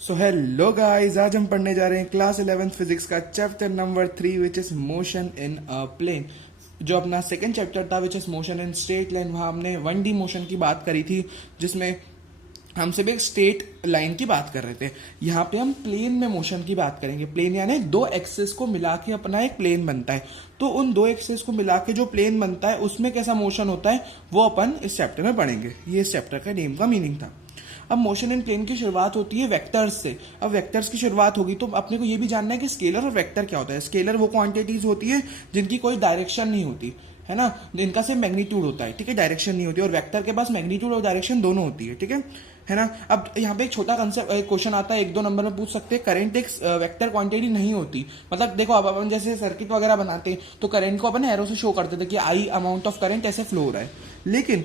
So hello guys, आज हम पढ़ने जा रहे हैं क्लास 11th फिजिक्स का chapter number 3 which is motion in a plane. जो अपना सेकंड चैप्टर था which is motion in straight line, वहां हमने 1D मोशन की बात करी थी, जिसमें हम सिर्फ एक स्ट्रेट लाइन की बात कर रहे थे। यहाँ पे हम प्लेन में मोशन की बात करेंगे। प्लेन यानी दो एक्सिस को मिला के अपना एक प्लेन बनता है। तो उन दो एक्सिस को मिला के जो प्लेन बनता है उसमें कैसा मोशन होता है वो अपन इस चैप्टर में पढ़ेंगे। ये इस चैप्टर का नेम का मीनिंग था। अब मोशन इन प्लेन की शुरुआत होती है वेक्टर्स से। अब वेक्टर्स की शुरुआत होगी तो अपने को ये भी जानना है कि स्केलर और वेक्टर क्या होता है। स्केलर वो क्वांटिटीज होती है जिनकी कोई डायरेक्शन नहीं होती है ना, इनका सिर्फ मैग्नीट्यूड होता है, ठीक है, डायरेक्शन नहीं होती। और वेक्टर के पास मैग्नीट्यूड और डायरेक्शन दोनों होती है, ठीक है ना। अब यहाँ पे एक छोटा कंसेप्ट क्वेश्चन आता है, 1-2 नंबर में पूछ सकते हैं। करंट एक वेक्टर क्वांटिटी नहीं होती। मतलब देखो, अब अपन जैसे सर्किट वगैरह बनाते हैं तो करंट को अपन एरो से शो करते थे कि आई अमाउंट ऑफ करंट ऐसे फ्लो हो रहा है, लेकिन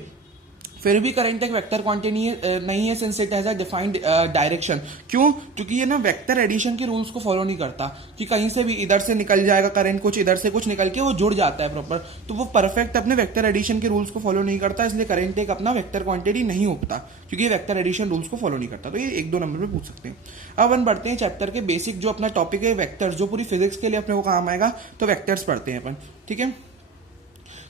फिर भी करंट एक वेक्टर क्वांटिटी नहीं है since it has a defined direction. क्यों? क्योंकि ये ना वेक्टर एडिशन के रूल्स को फॉलो नहीं करता कि कहीं से भी इधर से निकल जाएगा करंट, कुछ इधर से कुछ निकल के वो जुड़ जाता है प्रॉपर। तो वो परफेक्ट अपने वेक्टर एडिशन के रूल्स को फॉलो नहीं करता, इसलिए करंट एक अपना वेक्टर क्वांटिटी नहीं होता क्योंकि ये वेक्टर एडिशन रूल्स को फॉलो नहीं करता। तो ये 1-2 नंबर में पूछ सकते हैं। अब अपन बढ़ते हैं चैप्टर के बेसिक जो अपना टॉपिक है वेक्टर्स, जो पूरी फिजिक्स के लिए अपने को काम आएगा। तो वेक्टर्स पढ़ते हैं अपन, ठीक है।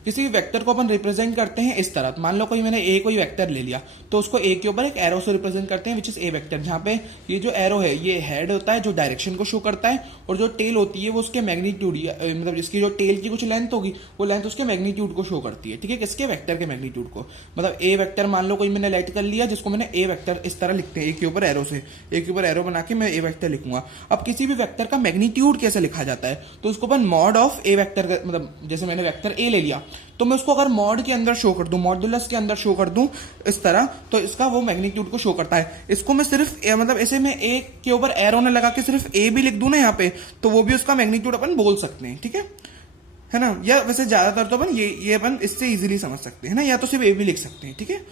किसी भी वेक्टर को अपन रिप्रेजेंट करते हैं इस तरह। मान लो मैंने ए कोई वेक्टर ले लिया तो उसको ए के ऊपर एक एरो से रिप्रेजेंट करते हैं विच इज ए वेक्टर, जहां पे ये जो एरो है ये हेड होता है जो डायरेक्शन को शो करता है, और जो टेल होती है वो उसके मैग्नीट्यूड, मतलब इसकी जो टेल की कुछ लेंथ होगी वो लेंथ उसके मैग्नीट्यूड को शो करती है, ठीक है, किसके वेक्टर के मैग्नीट्यूड को। मतलब ए वेक्टर मान लो कोई मैंने लेट कर लिया जिसको मैंने ए वेक्टर इस तरह लिखते हैं, ए के ऊपर एरो से, ए के ऊपर एरो बना के मैं ए वेक्टर लिखूंगा। अब किसी भी वेक्टर का मैग्नीट्यूड कैसे लिखा जाता है तो उसको अपन मॉड ऑफ ए वेक्टर, मतलब जैसे मैंने वेक्टर ए ले लिया तो मैं उसको अगर मॉड के अंदर शो कर दूं, मॉड्यूलस के अंदर शो कर दूं इस तरह, तो इसका वो मैग्नीट्यूड को शो करता है। इसको मैं सिर्फ मतलब ऐसे में ए के ऊपर एरो ने लगा के सिर्फ ए भी लिख दूं ना यहाँ पे, तो वो भी उसका मैग्नीट्यूड अपन बोल सकते हैं, ठीक है ना। या वैसे ज्यादातर तो अपन ये अपन इससे इजीली समझ सकते हैं ना, या तो सिर्फ ए भी लिख सकते हैं, ठीक है,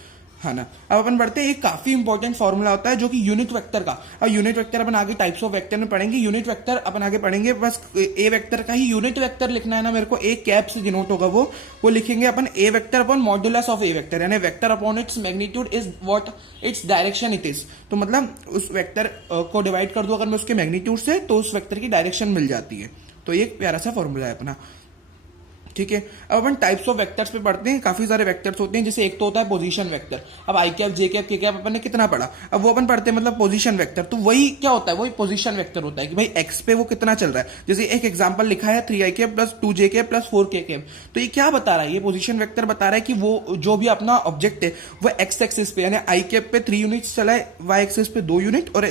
हाँ ना। अब अपन बढ़ते हैं, एक काफी इंपॉर्टेंट फॉर्मूला होता है जो कि यूनिट वेक्टर का। अब यूनिट वेक्टर अपन आगे टाइप्स ऑफ वेक्टर में पढ़ेंगे, यूनिट वेक्टर अपन आगे पढ़ेंगे। बस ए वेक्टर का ही यूनिट वेक्टर लिखना है ना मेरे को, ए कैप से डिनोट होगा वो लिखेंगे अपन A vector upon modulus of A vector, यानी vector upon its magnitude is what its direction it is. तो मतलब उस वेक्टर को डिवाइड कर दो अगर मैं उसके मैग्नीट्यूड से तो उस वेक्टर की डायरेक्शन मिल जाती है। तो ये एक प्यारा सा फॉर्मूला है अपना, ठीक है। अब अपन टाइप्स ऑफ वेक्टर्स पे पढ़ते हैं। काफी सारे वेक्टर्स होते हैं, जैसे एक तो होता है पोजीशन वेक्टर। अब आई कैप, जे कैप, के कैप अपन ने कितना पढ़ा, अब वो अपन पढ़ते हैं मतलब पोजीशन वेक्टर। तो वही क्या होता है, वही पोजीशन वेक्टर होता है कि भाई एक्स पे वो कितना चल रहा है। जैसे एक एग्जांपल लिखा है 3i cap plus 2j cap plus 4k cap, तो ये क्या बता रहा है, ये पोजीशन वेक्टर बता रहा है कि वो जो भी अपना ऑब्जेक्ट है वो एक्स एक्सिस पे, यानी आई कैप पे 3 यूनिट चला है, वाई एक्सिस पे 2 यूनिट और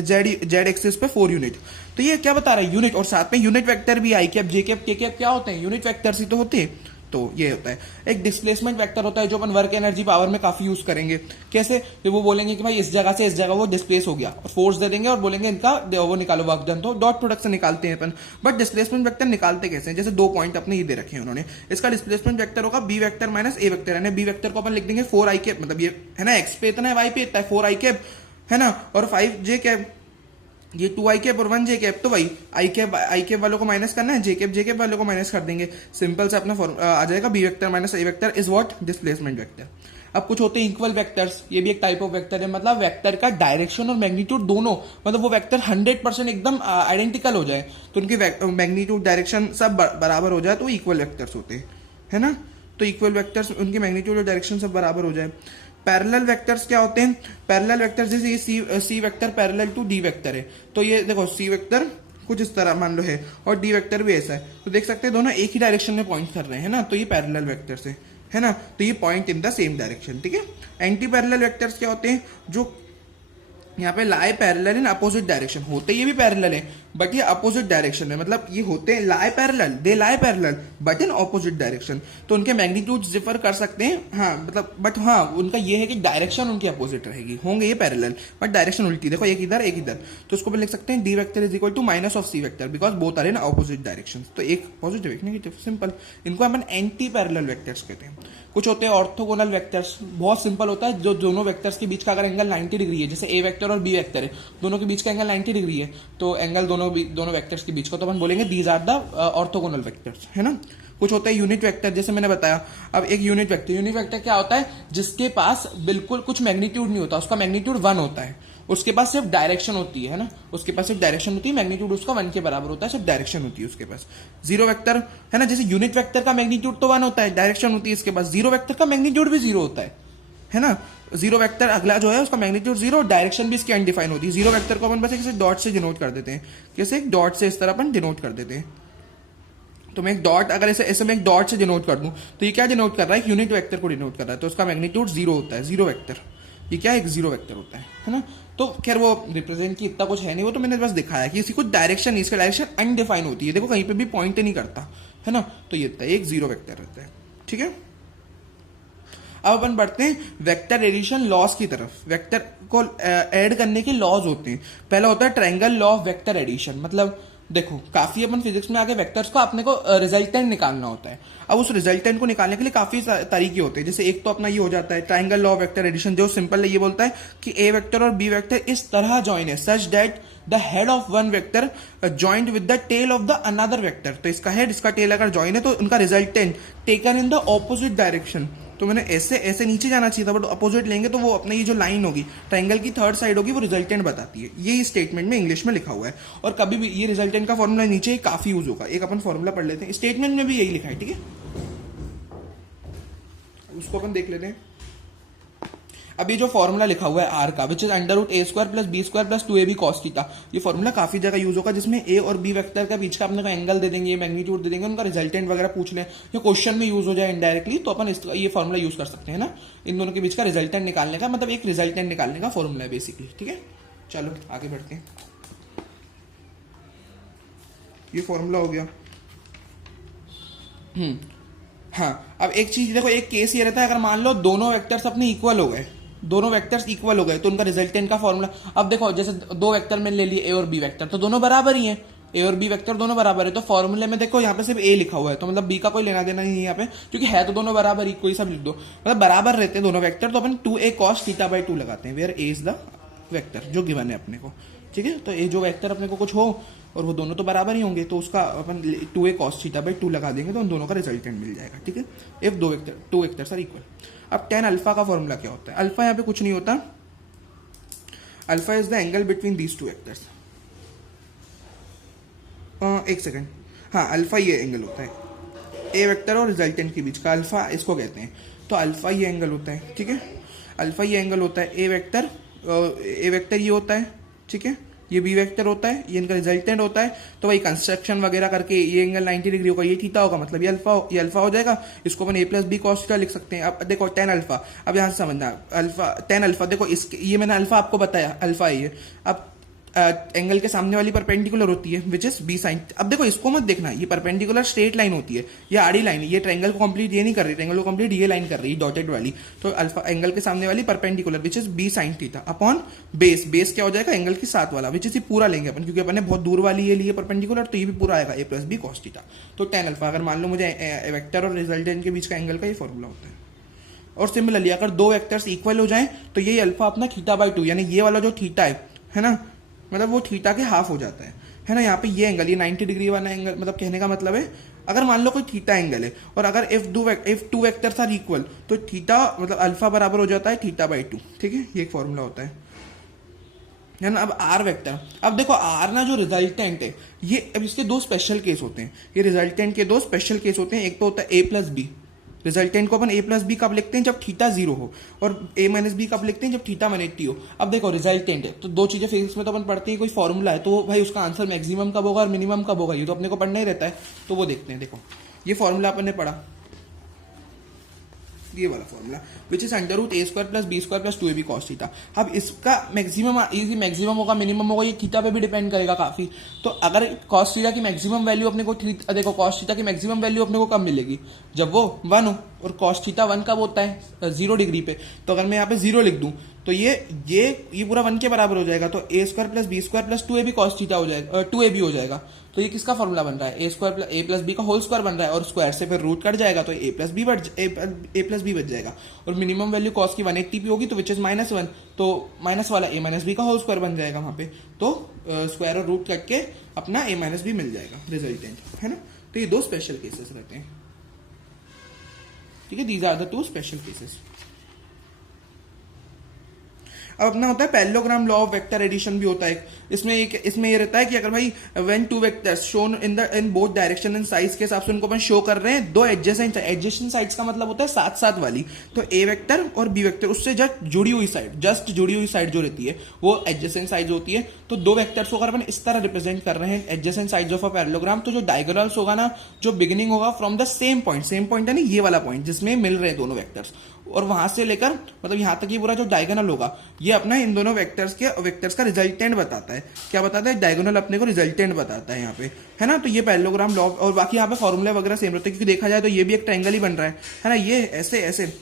जेड एक्सिस पे 4 यूनिट। तो ये क्या बता रहा है, यूनिट। और साथ में यूनिट वेक्टर भी, आई कैप, जे कैप, के कैप क्या होते हैं, यूनिट वेक्टर्स ही तो होते हैं। तो ये होता है। एक डिस्प्लेसमेंट वेक्टर होता है जो अपन वर्क एनर्जी पावर में काफी यूज करेंगे। कैसे? तो वो बोलेंगे कि भाई इस जगह से इस जगह वो डिस्प्लेस हो गया, और फोर्स दे देंगे और बोलेंगे इनका वो निकालो वर्क डन। तो डॉट प्रोडक्ट से निकालते हैं अपन। बट डिस्प्लेसमेंट वेक्टर निकालते कैसे हैं? जैसे 2 पॉइंट अपने ये दे रखे हैं उन्होंने, इसका डिस्प्लेसमेंट वेक्टर होगा B vector minus A vector, यानी बी वेक्टर को अपन लिख देंगे 4i कैप, मतलब ये है ना एक्स पे इतना है, वाई पे इतना है, 4i कैप है ना, और 5j कैप, ये 2i कैप और 1j कैप। तो भाई आई कैप वालों को माइनस करना है, जे कैप वालों को माइनस कर देंगे, सिंपल से अपना आ जाएगा B vector minus A vector is what displacement vector. अब कुछ होते हैं इक्वल वेक्टर्स, ये भी एक टाइप ऑफ वेक्टर है। मतलब वेक्टर का डायरेक्शन और मैग्नीट्यूड दोनों, मतलब वो वेक्टर 100% एकदम आइडेंटिकल हो जाए, तो उनके मैग्नीट्यूड डायरेक्शन सब बराबर हो जाए तो इक्वल वेक्टर्स होते हैं, है ना। तो इक्वल वेक्टर्स उनके मैग्नीट्यूड और डायरेक्शन सब बराबर हो जाए। पैरेलल वेक्टर्स क्या होते हैं? पैरेलल वेक्टर्स जैसे ये C vector parallel to D vector है, तो ये देखो सी वेक्टर कुछ इस तरह मान लो है और डी वेक्टर भी ऐसा है, तो देख सकते हैं दोनों एक ही डायरेक्शन में पॉइंट कर रहे हैं ना, तो ये पैरेलल वेक्टर्स है ना। तो ये point in the same direction, ठीक है। एंटी पैरेलल वेक्टर्स क्या होते हैं? जो यहाँ पे लाई पैरेलल इन अपोजिट डायरेक्शन, होते ये भी पैरेलल है बट ये अपोजिट डायरेक्शन में, मतलब ये होते हैं lie parallel, they lie parallel but in opposite direction. तो उनके मैग्नीट्यूड डिफर कर सकते हैं, हाँ मतलब, बट हाँ उनका ये है कि डायरेक्शन उनकी अपोजिट रहेगी, होंगे ये पैरेलल बट डायरेक्शन उल्टी। देखो एक इधर एक इधर, तो उसको लिख सकते हैं D vector is equal to minus of C vector because both are in opposite direction. तो एक पॉजिटिव एक नेगेटिव, सिंपल। इनको अपन एंटी पैरेलल वेक्टर्स कहते हैं। कुछ होते हैं ऑर्थोगोनल वेक्टर्स, बहुत सिंपल होता है, जो दोनों वेक्टर्स के बीच का अगर एंगल 90 डिग्री है, जैसे ए वेक्टर और बी वेक्टर है, दोनों के बीच का एंगल 90 डिग्री है, तो एंगल दोनों वेक्टर्स के बीच का तो अपन बोलेंगे these are the orthogonal vectors, है ना। कुछ होता है यूनिट वेक्टर, जैसे मैंने बताया। अब एक यूनिट वेक्टर क्या होता है? जिसके पास बिल्कुल कुछ मैग्नीट्यूड नहीं होता, उसका मैग्नीट्यूड 1 होता है, उसके पास सिर्फ डायरेक्शन होती है ना, उसके पास सिर्फ डायरेक्शन होती है, मैग्नीट्यूड उसका 1 के बराबर होता है, सिर्फ डायरेक्शन होती है उसके पास। जीरो वेक्टर है ना, जैसे यूनिट वेक्टर का मैग्नीट्यूड तो 1 होता है, डायरेक्शन होती है इसके पास, जीरो वेक्टर का मैग्नीट्यूड भी 0 होता है ना। जीरो वेक्टर अगला जो है उसका मैग्नीट्यूड 0, डायरेक्शन भी इसकी अनडिफाइन होती है। जीरो वेक्टर को अपन बस एक डॉट से डिनोट कर देते हैं, जैसे एक डॉट से इस तरह अपन डिनोट कर देते हैं। तो मैं एक डॉट, अगर ऐसे मैं एक डॉट से डिनोट कर दूं तो ये क्या डिनोट कर रहा है, यूनिट वेक्टर को डिनोट कर रहा है, तो उसका मैग्नीट्यूड 0 होता है, जीरो वेक्टर। ये क्या है, एक जीरो वेक्टर होता है ना। तो खैर वो रिप्रेजेंट की इतना कुछ है नहीं, वो तो मैंने बस दिखाया कि इसकी कुछ डायरेक्शन नहीं, इसका डायरेक्शन अनडिफाइन होती है, देखो कहीं पे भी पॉइंट नहीं करता है ना। तो ये एक जीरो वेक्टर रहता है, ठीक है। अब अपन बढ़ते हैं वेक्टर एडिशन लॉस की तरफ। वेक्टर को ऐड करने के लॉज होते हैं। पहला होता है triangle law of vector addition, मतलब देखो काफी अपन फिजिक्स में आगे वेक्टर्स को अपने को रिजल्टेंट निकालना होता है। अब उस रिजल्टेंट को निकालने के लिए काफी तरीके होते हैं, जैसे एक तो अपना ये हो जाता है triangle law of vector addition, जो सिंपल है, ये बोलता है कि ए वेक्टर और बी वेक्टर इस तरह जॉइन है such that the head of one vector joint with the tail of the another vector. तो इसका हेड इसका टेल अगर जॉइन है तो उनका resultant taken in the opposite direction. तो मैंने ऐसे नीचे जाना चाहिए था, बट अपोजिट लेंगे तो वो अपने ये जो लाइन होगी ट्रायंगल की थर्ड साइड होगी, वो रिजल्टेंट बताती है। ये स्टेटमेंट में इंग्लिश में लिखा हुआ है, और कभी भी ये रिजल्टेंट का फॉर्मूला नीचे काफी यूज होगा। एक अपन फॉर्मूला पढ़ लेते हैं, स्टेटमेंट में भी यही लिखा है, ठीक है, उसको अपन देख लेते हैं। अभी जो फॉर्मूला लिखा हुआ है आर का, which is under root A square plus B square plus 2ab cos theta, ये फॉर्मूला काफी जगह यूज होगा, जिसमें ए और बी वेक्टर का बीच का अपने को एंगल दे देंगे, मैग्नीट्यूड दे देंगे, उनका रिजल्टेंट वगैरह पूछ लें, या क्वेश्चन में यूज हो जाए इनडायरेक्टली, तो अपन ये फॉर्मूला यूज कर सकते हैं ना, इन दोनों के बीच का रिजल्टेंट निकालने का, मतलब एक रिजल्टेंट निकालने का फॉर्मूला है बेसिकली, ठीक है। चलो आगे बढ़ते हैं, ये फॉर्मूला हो गया। हाँ, अब एक चीज देखो, एक केस ये रहता है, अगर मान लो दोनों वेक्टर्स अपने इक्वल हो गए, दोनों वेक्टर्स इक्वल हो गए, तो उनका रिजल्टेंट का फॉर्मूला, अब देखो जैसे दो वेक्टर में ले लिए ए और बी वेक्टर, तो दोनों बराबर ही हैं, ए और बी वेक्टर दोनों बराबर है, तो फॉर्मूले में देखो यहाँ पे सिर्फ ए लिखा हुआ है, तो मतलब बी का कोई लेना देना नहीं है यहाँ पे, क्योंकि है तो दोनों बराबर ही, कोई सब लिख दो, मतलब बराबर रहते हैं दोनों वेक्टर, तो अपन 2a cos थीटा बाई 2 लगाते हैं, where A is the vector जो गिवन है अपने को, ठीक है। तो ये जो वेक्टर अपने को कुछ हो और वो दोनों तो बराबर ही होंगे, तो उसका अपन 2a cos थीटा बाई 2 लगा देंगे, तो उन दोनों का रिजल्टेंट मिल जाएगा, ठीक है, if two vectors are equal. अब tan अल्फा का फॉर्मूला क्या होता है, अल्फा यहाँ पे कुछ नहीं होता, alpha is the angle between these two vectors. एक सेकेंड, हाँ, अल्फा ये एंगल होता है, ए वेक्टर और रिजल्टेंट के बीच का अल्फा इसको कहते हैं, तो अल्फा ये एंगल होता है, ठीक है, अल्फा ये एंगल होता है, ए वेक्टर ये होता है, ठीक है, ये बी वेक्टर होता है, ये इनका रिजल्टेंट होता है, तो वही कंस्ट्रक्शन वगैरह करके ये एंगल 90 डिग्री होगा, ये थीटा होगा, मतलब ये अल्फा हो जाएगा, इसको अपन a plus B cos theta लिख सकते हैं। अब देखो tan अल्फा, अब यहाँ से समझना, tan अल्फा देखो, ये मैंने अल्फा आपको बताया, अल्फा है ये, अब एंगल के सामने वाली परपेंडिकुलर होती है, विच इज बी साइन। अब देखो इसको मत देखना, ये परपेंडिकुलर स्ट्रेट लाइन होती है, ये आड़ी लाइन है, ये ट्रायंगल को कंप्लीट ये नहीं कर रही, ट्रायंगल को कंप्लीट ये लाइन कर रही है, डॉटेड वाली, तो अल्फा एंगल के सामने वाली perpendicular which is B sine theta upon base क्या हो जाएगा, एंगल के साथ वाला, विच इज ये पूरा लेंगे अपन, क्योंकि अपन ने बहुत दूर वाली ये लिए परपेंडिकुलर, तो ये भी पूरा आएगा, ए प्लस बी cos थीटा। तो tan अल्फा, अगर मान लो मुझे वेक्टर और रिजल्टेंट के बीच का एंगल का ये फॉर्मूला होता है। और सिमिलरली अगर दो वेक्टर्स इक्वल हो जाए तो ये अल्फा अपना थीटा बाई 2, यानी ये वाला जो थीटा है ना, मतलब वो थीटा के हाफ हो जाता है ना। यहाँ पे ये एंगल, ये 90 डिग्री वाला एंगल, मतलब कहने का मतलब है अगर मान लो कोई थीटा एंगल है और अगर if two vectors are equal, तो थीटा मतलब अल्फा बराबर हो जाता है थीटा बाई 2, ठीक है, ये एक फॉर्मूला होता है ना। अब आर वेक्टर, अब देखो आर ना जो रिजल्टेंट है, ये अब इसके दो स्पेशल केस होते हैं, ये रिजल्टेंट के दो स्पेशल केस होते हैं। एक तो होता है ए प्लस बी, रिजल्टेंट को अपन a प्लस बी कब लिखते हैं, जब थीटा 0 हो, और a माइनस बी कब लिखते हैं, जब थीटा 180 हो। अब देखो रिजल्टेंट है, तो दो चीजें फिजिक्स में तो अपन पढ़ते हैं, कोई फॉर्मूला है तो भाई उसका आंसर मैक्सिमम कब होगा और मिनिमम कब होगा, ये तो अपने को पढ़ना ही रहता है, तो वो देखते हैं। देखो ये फॉर्मूला अपन ने पढ़ा, ये वाला formula which is under root A square plus B square plus 2ab cos theta. अब इसका मैक्सिमम होगा मिनिमम होगा, ये थीटा पे भी डिपेंड करेगा काफी। तो अगर cos थीटा की मैक्सिमम वैल्यू अपने को, देखो cos थीटा की मैक्सिमम वैल्यू अपने को कब मिलेगी, जब वो 1 हो, और cos थीटा 1 कब होता है, 0 डिग्री पे। तो अगर मैं यहाँ पे 0 लिख दूं तो ये पूरा 1 के बराबर हो जाएगा, तो A square plus B square plus 2ab cos theta हो जाएगा, 2ab हो जाएगा। तो ये किसका फॉर्मूला बन रहा है, ए प्लस बी का होल स्क्वायर बन रहा है, और स्क्वायर से फिर रूट कट जाएगा, तो ए प्लस बी बच जाएगा। और मिनिमम वैल्यू cos की 180 होगी, तो विच इज -1, तो माइनस वाला a माइनस बी का होल स्क्वायर बन जाएगा वहां पे, तो स्क्वायर और रूट कट के अपना a माइनस बी मिल जाएगा रिजल्टेंट, है ना। तो ये दो स्पेशल केसेस रहते हैं, ठीक है, these are the two special cases. अब अपना होता है parallelogram law of vector addition भी होता है इसमें ये रहता है कि अगर भाई when two vectors shown in both direction and size के हिसाब से उनको अपन शो कर रहे हैं दो एडजेसेंट साइड्स का मतलब होता है साथ साथ वाली, तो ए वेक्टर और बी वेक्टर उससे जस्ट जुड़ी हुई साइड जो रहती है वो एडजेसेंट साइड होती है। तो दो वेक्टर्स को अगर अपन इस तरह रिप्रेजेंट कर रहे हैं adjacent sides of a parallelogram, तो जो डायगोनल्स होगा ना, जो बिगिनिंग होगा फ्रॉम द सेम पॉइंट है ना, ये वाला पॉइंट जिसमें मिल रहे हैं दोनों वेक्टर्स, और वहां से लेकर मतलब यहां तक ये पूरा जो डायगोनल होगा ये अपना इन दोनों वेक्टर्स का रिजल्टेंट बताता है। क्या बताता है? डायगोनल अपने को रिजल्टेंट बताता है यहाँ पे, है ना। तो ये पैरेललोग्राम लॉ, और बाकी यहाँ पे फॉर्मूले वगैरह सेम रहते हैं, क्योंकि देखा जाए तो ये भी एक ट्रायंगल ही बन रहा है ना। ये ऐसे ऐसे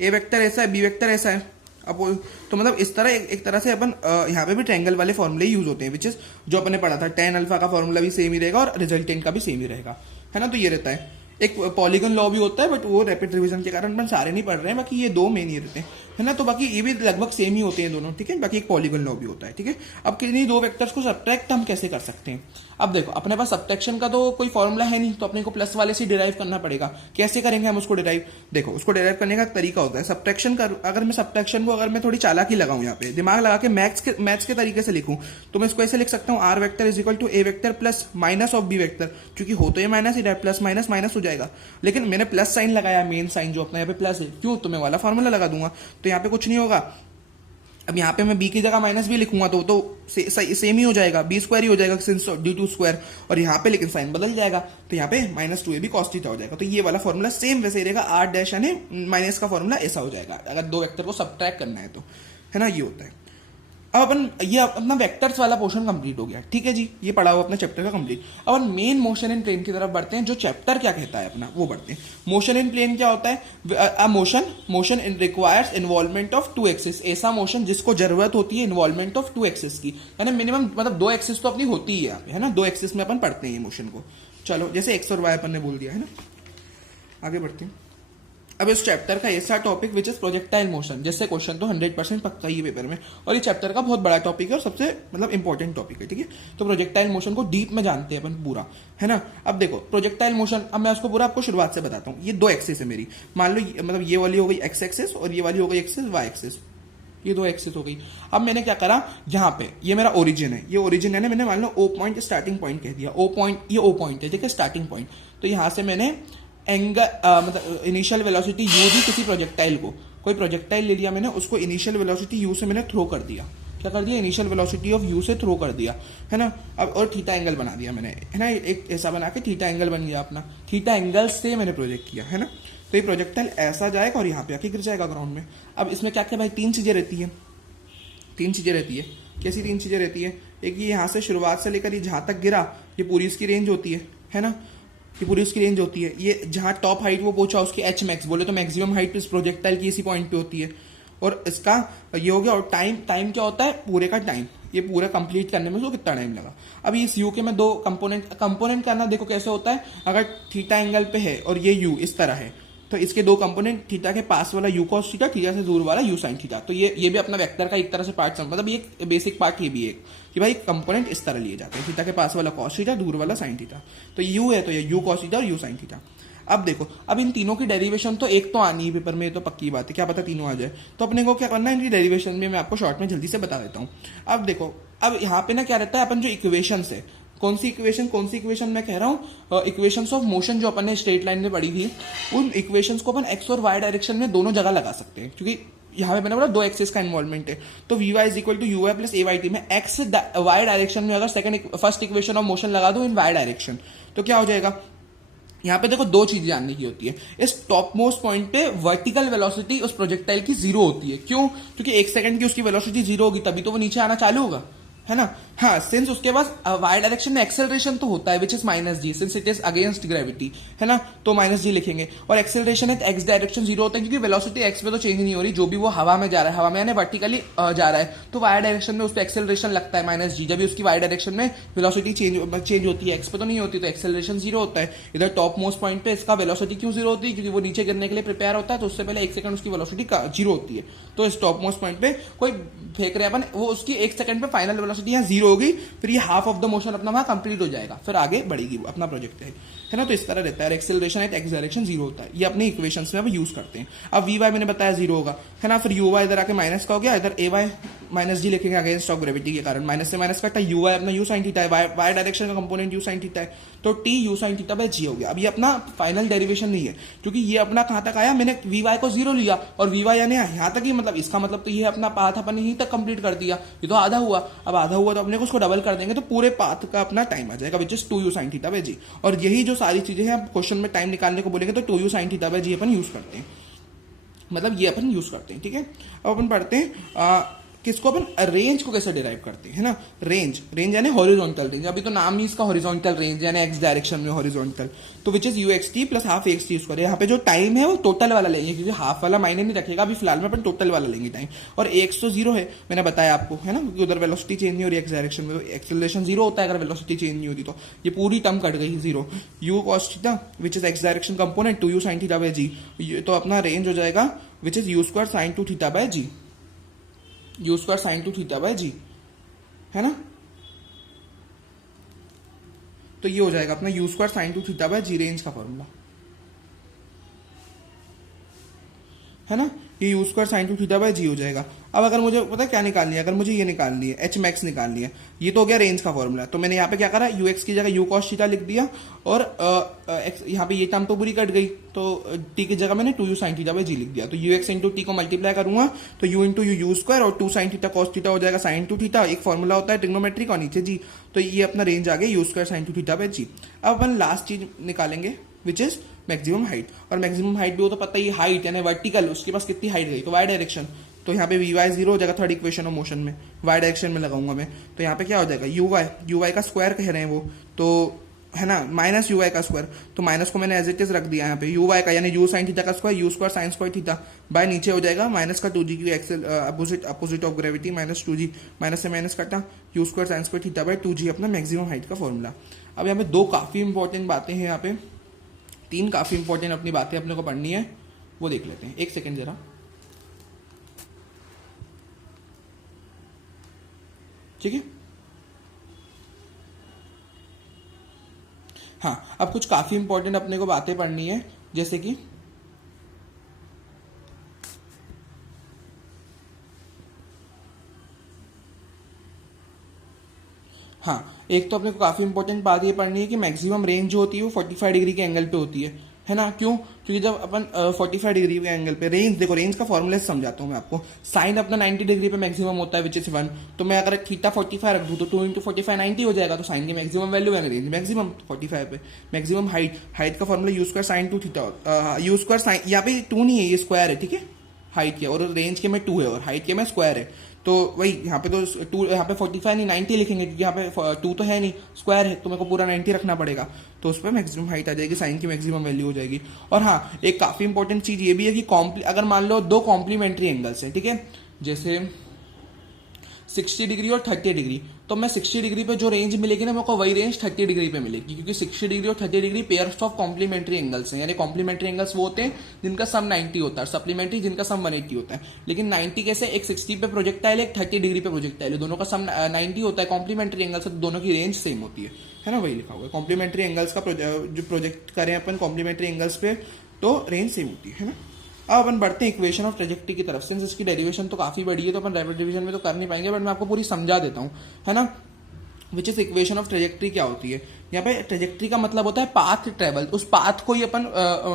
ए वेक्टर ऐसा है, बी वेक्टर ऐसा है, अब तो मतलब इस तरह एक तरह से अपन यहाँ पे भी ट्रायंगल वाले फॉर्मूले यूज होते हैं, विच इज जो अपन ने पढ़ा था tan अल्फा का फॉर्मूला भी सेम ही रहेगा और रिजल्टेंट का भी सेम ही रहेगा, है ना। तो ये रहता है। एक पॉलीगन लॉ भी होता है, बट वो रैपिड रिवीजन के कारण अपन सारे नहीं पढ़ रहे हैं, बाकी ये दो मेन ही रहते हैं, है ना। तो बाकी ये भी लगभग सेम ही होते हैं दोनों, ठीक है। बाकी एक पॉलीगन लॉ भी होता है, ठीक है। अब किन्हीं दो वेक्टर्स को सब्ट्रैक्ट हम कैसे कर सकते हैं? अब देखो अपने पास सब्ट्रैक्शन का तो कोई फॉर्मूला है नहीं, तो अपने को प्लस वाले से डिराइव करना पड़ेगा। कैसे करेंगे हम उसको डिराइव? देखो उसको डिराइव करने का तरीका होता है सब्ट्रैक्शन का। अगर मैं थोड़ी चालाकी लगाऊं, यहाँ पे दिमाग लगा के मैथ्स के तरीके से लिखूं, तो मैं इसको ऐसे लिख सकता हूँ R vector is equal to A vector plus minus of B vector, क्योंकि हो तो ये माइनस ही प्लस माइनस माइनस हो जाएगा, लेकिन मैंने प्लस साइन लगाया, मेन साइन जो अपना यहाँ पे प्लस है, क्यों? तो मैं वाला फॉर्मूला लगा दूंगा, तो यहाँ पे कुछ नहीं होगा। अब यहाँ पे मैं b की जगह माइनस भी लिखूंगा तो सेम ही हो जाएगा, b स्क्वायर ही हो जाएगा सिंस d2 स्क्वायर, और यहाँ पे लेकिन साइन बदल जाएगा, तो यहाँ पे -2a भी cos थीटा हो जाएगा। तो ये वाला फॉर्मूला सेम वैसे ही रहेगा, r डैश यानी माइनस का फॉर्मूला ऐसा हो जाएगा अगर दो वेक्टर को सब्ट्रैक्ट करना है तो, है ना। ये होता है। अब ये अपना वेक्टर्स वाला पोर्शन कंप्लीट हो गया, ठीक है जी, ये पढ़ा हुआ अपना चैप्टर का कंप्लीट। अब अपन मेन मोशन इन प्लेन की तरफ बढ़ते हैं, जो चैप्टर क्या कहता है अपना वो बढ़ते हैं। मोशन इन प्लेन क्या होता है? Motion requires involvement of two axis, ऐसा मोशन जिसको जरूरत होती है इन्वॉल्वमेंट ऑफ टू एक्सिस की, यानी मिनिमम मतलब दो एक्सिस तो अपनी होती है यहाँ पे, है ना। दो एक्सिस में अपन पढ़ते हैं ये मोशन को। चलो जैसे एक्स और वाई अपन ने बोल दिया, है ना। आगे बढ़ते हैं। अब इस चैप्टर का ऐसा topic which is projectile motion, जैसे क्वेश्चन तो 100% पक्का ही है पेपर में, और ये चैप्टर का बहुत बड़ा टॉपिक है और सबसे मतलब इंपॉर्टेंट टॉपिक है, ठीक है। तो प्रोजेक्टाइल मोशन को डीप में जानते हैं अपन पूरा, है ना। अब देखो प्रोजेक्टाइल मोशन, अब मैं उसको पूरा आपको शुरुआत से बताता हूँ। ये दो एक्सिस है मेरी, मान लो मतलब ये वाली हो गई एक्स एक्सिस और ये वाली हो गई एक्सिस वाई एक्सिस, ये दो एक्सिस हो गई। अब मैंने क्या करा, यहाँ पे ये मेरा ओरिजिन है, ये ओरिजिन है ना, मैंने मान लो ओ पॉइंट स्टार्टिंग पॉइंट कह दिया, ओ पॉइंट, ये ओ पॉइंट है, ठीक है, स्टार्टिंग पॉइंट। तो यहाँ से मैंने एंगल मतलब इनिशियल वेलोसिटी यू दी किसी प्रोजेक्टाइल को, कोई प्रोजेक्टाइल ले लिया मैंने, उसको इनिशियल वेलोसिटी यू से मैंने थ्रो कर दिया। क्या कर दिया? इनिशियल वेलोसिटी ऑफ यू से थ्रो कर दिया, है ना। अब और थीटा एंगल बना दिया मैंने, है ना, एक ऐसा बना के थीटा एंगल बन गया अपना, थीटा एंगल से मैंने प्रोजेक्ट किया, है ना। तो ये प्रोजेक्टाइल ऐसा जाएगा और यहाँ पे आके गिर जाएगा ग्राउंड में। अब इसमें क्या क्या भाई, तीन चीजें रहती है। कैसी तीन चीजें रहती है? एक ये यहाँ से शुरुआत से लेकर ये जहां तक गिरा, ये पूरी इसकी रेंज होती है ना, ये पूरी उसकी रेंज होती है। ये जहां टॉप हाइट वो पहुंचा उसकी एच मैक्स बोले तो मैक्सिमम हाइट इस प्रोजेक्टाइल की इसी पॉइंट पे होती है। और इसका ये हो गया। और टाइम क्या होता है? पूरे का टाइम, ये पूरा कंप्लीट करने में उसको कितना टाइम लगा। अभी इस यू के में दो कंपोनेंट करना देखो कैसे होता है। अगर थीटा एंगल पे है और ये यू इस तरह है, तो इसके दो कंपोनेंट, थीटा के पास वाला यू कॉस थीटा, थीटा से दूर वाला यू साइन थीटा। तो ये भी अपना वेक्टर का एक तरह से पार्ट, मतलब ये बेसिक पार्ट ये भी है कि भाई कंपोनेंट इस तरह लिए जाते हैं, थीटा के पास वाला कॉस थीटा, दूर वाला साइन थीटा। तो यू है तो ये यू कॉस थीटा और यू साइन थीटा। अब देखो, अब इन तीनों की डेरिवेशन तो एक तो आनी है पेपर में, तो पक्की बात है, क्या पता तीनों आ जाए। तो अपने को क्या करना है, इनकी डेरिवेशन में मैं आपको शॉर्ट में जल्दी से बता देता हूँ। अब देखो, अब यहाँ पे ना क्या रहता है, अपन जो इक्वेशन है, कौन सी इक्वेशन मैं कह रहा हूँ, इक्वेशंस ऑफ मोशन जो अपन ने स्ट्रेट लाइन में पढ़ी थी, उन इक्वेशंस को अपन एक्स और वाई डायरेक्शन में दोनों जगह लगा सकते हैं, क्योंकि यहाँ पे मैंने बोला दो एक्सिस का इन्वॉल्वमेंट है। तो V Y is equal to U Y plus A Y T में एक्स वाई डायरेक्शन में अगर फर्स्ट इक्वेशन ऑफ मोशन लगा दो इन वाई डायरेक्शन, तो क्या हो जाएगा। यहाँ पे देखो दो चीजें जानने की होती है। इस टॉप मोस्ट पॉइंट पे वर्टिकल वेलोसिटी उस प्रोजेक्टाइल की 0 होती है। क्यों? क्योंकि 1 सेकंड की उसकी वेलोसिटी 0 होगी, तभी तो वो नीचे आना चालू होगा, है ना। हाँ, सिंस उसके पास वाई डायरेक्शन में एक्सेलरेशन तो होता है which is minus G, since it is against gravity, है ना, तो माइनस जी लिखेंगे। और एक्सेलरेशन है एक्स डायरेक्शन 0 होता है, क्योंकि वेलोसिटी एक्स पे तो चेंज नहीं हो रही, जो भी वो हवा में जा रहा है, हवा में यानी वर्टिकली जा रहा है, तो वाई डायरेक्शन में उस पर एक्सेलरेशन लगता है माइनस जी। जब भी उसकी वाई डायरेक्शन में वेलोसिटी चेंज होती है, एक्स पे तो नहीं होती, तो एक्सेलरेशन 0 होता है। इधर टॉप मोस्ट पॉइंट पे इसका वेलोसिटी क्यों 0 होती है? क्योंकि वो नीचे गिरने के लिए प्रिपेयर होता है, तो उससे पहले 1 सेकंड उसकी वेलोसिटी 0 होती है। तो इस टॉप मोस्ट पॉइंट पे कोई फेंक रहे अपन, वो उसकी 1 सेकंड पे फाइनल वेलोसिटी वेलोसिटी यहाँ 0 होगी, फिर ये हाफ ऑफ द मोशन अपना वहां कंप्लीट हो जाएगा, फिर आगे बढ़ेगी अपना प्रोजेक्ट है ना। तो इस तरह रहता है, एक्सेलरेशन एट एक्स डायरेक्शन 0 होता है, ये अपने इक्वेशंस में अब यूज करते हैं। अब वी वाई मैंने बताया 0 होगा, है ना, फिर यू वाई इधर आके माइनस का हो गया, इधर ए वाई माइनस जी लिखेंगे अगेंस्ट ऑफ ग्रेविटी के कारण, माइनस से माइनस कटा, यू वाई अपना यू साइन थीटा है, वाई डायरेक्शन का कंपोनेंट यू साइन थीटा है, तो T U sine theta by G हो गया। अब ये अपना फाइनल डेरिवेशन नहीं है, क्योंकि ये अपना कहां तक आया, मैंने वी वाई को 0 लिया और वी वाई यानी यहाँ तक ही, मतलब इसका मतलब तो ये अपना पाथ अपन यहीं तक कंप्लीट कर दिया, ये तो आधा हुआ। अब आधा हुआ तो अपने को उसको डबल कर देंगे तो पूरे पाथ का अपना टाइम आ जाएगा, which is 2u sin theta by G. और यही जो सारी चीजें हैं, क्वेश्चन में टाइम निकालने को बोलेंगे तो 2u sin theta by G अपन यूज करते हैं, मतलब ये अपन यूज करते हैं, ठीक है। अब अपन पढ़ते हैं किसको, अपन रेंज को कैसे डिराइव करते हैं, है ना। रेंज यानी हॉरिजॉन्टल रेंज, अभी तो नाम ही इसका हॉरिजॉन्टल रेंज यानी एक्स डायरेक्शन में हॉरिजॉन्टल, तो विच is you x T plus half x T use करें। यहाँ पे जो टाइम है वो टोटल वाला लेंगे, क्योंकि हाफ वाला मायने नहीं रखेगा, अभी फिलहाल में अपन टोटल वाला लेंगे टाइम। और एक्स तो 0 है, मैंने बताया आपको, है ना, क्योंकि उधर वेलोसिटी चेंज नहीं हो रही एक्स डायरेक्शन में, तो एक्सेलरेशन 0 होता है अगर वेलोसिटी चेंज नहीं होती, तो ये पूरी टर्म कट गई 0। U cos theta which is X direction component 2u sin theta by G, तो अपना रेंज हो जाएगा which is U square sine 2 theta by G, U square sine 2 theta by G, है ना। तो ये हो जाएगा अपना U square sine 2 theta by G, range का फॉर्मूला, है ना। ये U square sine 2 theta by G हो जाएगा। अब अगर मुझे पता है क्या निकालनी है, अगर मुझे ये निकालनी है एच मैक्स निकालनी है, ये तो हो गया रेंज का फॉर्मूला, तो मैंने यहाँ पे क्या करा, यू एक्स की जगह यू कॉस थीटा लिख दिया, और यहाँ पे ये टर्म तो पूरी कट गई, तो टी की जगह मैंने 2u sin थीटा बाय जी लिख दिया। तो यू एक्स इंटू टी को मल्टीप्लाई करूंगा तो यू इंटू यू स्क्वायर और 2 sin थीटा कॉस थीटा हो जाएगा साइन 2 थीटा, एक फॉर्मूला होता है ट्रिग्नोमेट्री का, नीचे जी, तो ये अपना रेंज आ गया U square sine 2 theta by G. अब अपन लास्ट चीज निकालेंगे विच इज मैक्सिमम हाइट, और मैक्सिमम हाइट भी वो तो पता ही, हाइट यानी वर्टिकल, उसके पास कितनी हाइट गई, तो वाई डायरेक्शन, तो यहाँ पे वी वाई 0 हो जाएगा, थर्ड इक्वेशन ऑफ मोशन में वाई डायरेक्शन में लगाऊंगा मैं, तो यहाँ पे क्या हो जाएगा यू वाई का स्क्वायर कह रहे हैं वो, तो है ना, माइनस यू वाई का स्क्वायर, तो माइनस को मैंने एज इट इज रख दिया यहाँ पे, यू वाई का यानी यू साइन थीटा का square, U square sine square theta by नीचे हो जाएगा माइनस का 2g की accel opposite of gravity minus 2g, minus से माइनस कटा, U square sine square theta by 2g अपना मैक्सिमम हाइट का फॉर्मूला। अब यहाँ पे दो काफी इंपॉर्टेंट बातें हैं, यहाँ पे तीन काफी इंपॉर्टेंट अपनी बातें अपने को पढ़नी है, वो देख लेते हैं। एक सेकेंड जरा, ठीक है। हाँ, अब कुछ काफी इंपॉर्टेंट अपने को बातें पढ़नी है, जैसे कि हाँ, एक तो अपने को काफी इंपॉर्टेंट बात ये पढ़नी है कि मैक्सिमम रेंज जो होती है वो 45 डिग्री के एंगल पे होती है ना। क्यों? क्योंकि जब अपन 45 डिग्री के एंगल पे रेंज, देखो रेंज का फॉर्मूला समझाता हूँ मैं आपको। साइन अपना 90 डिग्री पे मैक्सिमम होता है विच इज 1, तो मैं अगर थीटा 45 रख दूँ तो 2 इंटू 45 90 हो जाएगा, तो साइन की मैक्सिमम वैल्यू है, रेंज मैक्सिमम 45 पे। मैक्सिमम हाइट का formula you square sine 2 theta, you square sign, यहाँ पे 2 नहीं है, ये स्क्वायर है, ठीक है, हाइट के, और रेंज के में 2 है और हाइट के में स्क्वायर है, तो वही यहाँ पे तो 2, यहाँ पे 45 नहीं 90 लिखेंगे, क्योंकि यहाँ पे 2 तो है नहीं, स्क्वायर है, तो मेरे को पूरा 90 रखना पड़ेगा, तो उस पर मैक्सिमम हाइट आ जाएगी, साइन की मैक्सिमम वैल्यू हो जाएगी। और हाँ, एक काफी इंपॉर्टेंट चीज ये भी है कि अगर मान लो दो कॉम्प्लीमेंट्री एंगल्स हैं, ठीक है, जैसे 60 डिग्री और 30 डिग्री, तो मैं 60 डिग्री पे जो रेंज मिलेगी ना, मेरे को वही रेंज 30 डिग्री पे मिलेगी, क्योंकि 60 डिग्री और 30 degree pairs of complementary angles हैं। यानी कॉम्प्लीमेंट्री एंगल्स वो होते हैं जिनका सम 90 होता है, सप्लीमेंट्री जिनका सम 180 होता है। लेकिन 90 कैसे, एक 60 पे प्रोजेक्टाइल, एक 30 डिग्री पे प्रोजेक्टाइल, दोनों का सम 90 होता है कॉम्प्लीमेंट्री एंगल्स, तो दोनों की रेंज सेम होती है ना, वही लिखा हुआ है। कॉम्प्लीमेंट्री एंगल्स का जो प्रोजेक्ट करें अपन कॉम्प्लीमेंट्री एंगल्स पे, तो रेंज सेम होती है ना। अब अपन बढ़ते हैं इक्वेशन ऑफ ट्रेजेक्टरी की तरफ। सिंस इसकी डेरिवेशन तो काफी बड़ी है, तो अपन रैपिड डिवीजन में तो कर नहीं पाएंगे, बट मैं आपको पूरी समझा देता हूँ, है ना। Which is equation of trajectory क्या होती है, यहाँ पे ट्रेजेक्टरी का मतलब होता है पाथ ट्रेवल, उस पाथ को ही अपन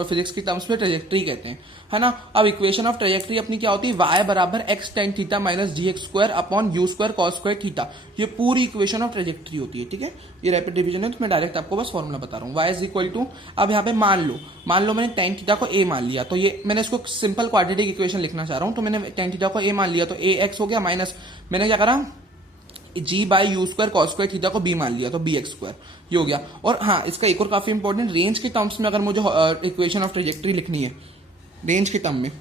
फिजिक्स की टर्म्स में ट्रेजेक्टरी कहते हैं, है ना। अब इक्वेशन ऑफ ट्रेजेक्टरी अपनी क्या होती है, y बराबर x tan theta minus G X square upon U square cos square theta, ये पूरी इक्वेशन ऑफ ट्रेजेक्टरी होती है, ठीक है। ये रैपिड डिवीजन है, तो मैं डायरेक्ट आपको बस फॉर्मूला बता रहा हूँ। y इज इक्वल टू, अब यहाँ पे मान लो मैंने tan थीटा को a मान लिया, तो ये मैंने इसको सिंपल क्वाड्रेटिक इक्वेशन लिखना चाह रहा हूँ, तो मैंने tan थीटा को a मान लिया, तो ax हो गया, माइनस मैंने क्या करा, G by U square cos square theta को b मान लिया, तो bx स्क्वायर ये हो गया। और हाँ, इसका एक और काफी इंपॉर्टेंट, रेंज के टर्म्स में अगर मुझे इक्वेशन ऑफ ट्रेजेक्टरी लिखनी है रेंज के टर्म में,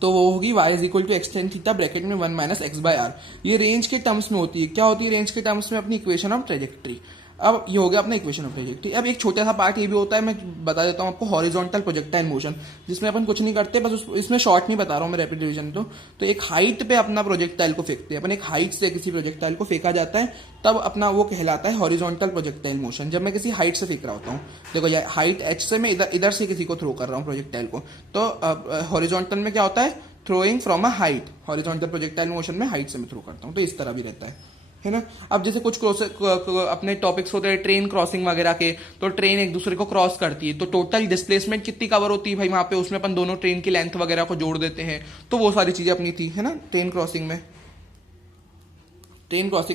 तो वो होगी y is equal to X tan theta bracket में 1 माइनस एक्स बाय आर। ये रेंज के टर्म्स में होती है। क्या होती है रेंज के टर्म्स में? अपनी इक्वेशन ऑफ ट्रेजेक्टरी। अब ये हो गया अपना इक्वेशन ऑफ ट्रेजेक्टरी। अब एक छोटा सा पार्ट ये भी होता है, मैं बता देता हूँ आपको, हॉरिजॉन्टल प्रोजेक्टाइल मोशन, जिसमें अपन कुछ नहीं करते, बस इसमें शॉर्ट नहीं बता रहा हूँ मैं, रैपिड रिवीजन। तो एक हाइट पे अपना प्रोजेक्टाइल को फेंकते हैं अपन, एक हाइट से किसी प्रोजेक्टाइल को फेंका जाता है, तब अपना वो कहलाता है हॉरिजॉन्टल प्रोजेक्टाइल मोशन। जब मैं किसी हाइट से फेंक रहा होता हूँ, देखो ये हाइट h से मैं इधर से किसी को थ्रो कर रहा हूँ प्रोजेक्टाइल को, तो हॉरिजॉन्टल में क्या होता है, throwing from a height. Horizontal projectile motion में हाइट से मैं थ्रो करता हूँ, तो इस तरह भी रहता है ना। अब जैसे कुछ अपने टॉपिक्स होते हैं ट्रेन क्रॉसिंग वगैरह के, तो ट्रेन एक दूसरे को क्रॉस करती है, तो टोटल डिस्प्लेसमेंट कितनी कवर होती है भाई वहां पे, उसमें अपन दोनों ट्रेन की लेंथ वगैरह को जोड़ देते हैं, तो वो सारी चीजें अपनी थी, है ना। ट्रेन क्रॉसिंग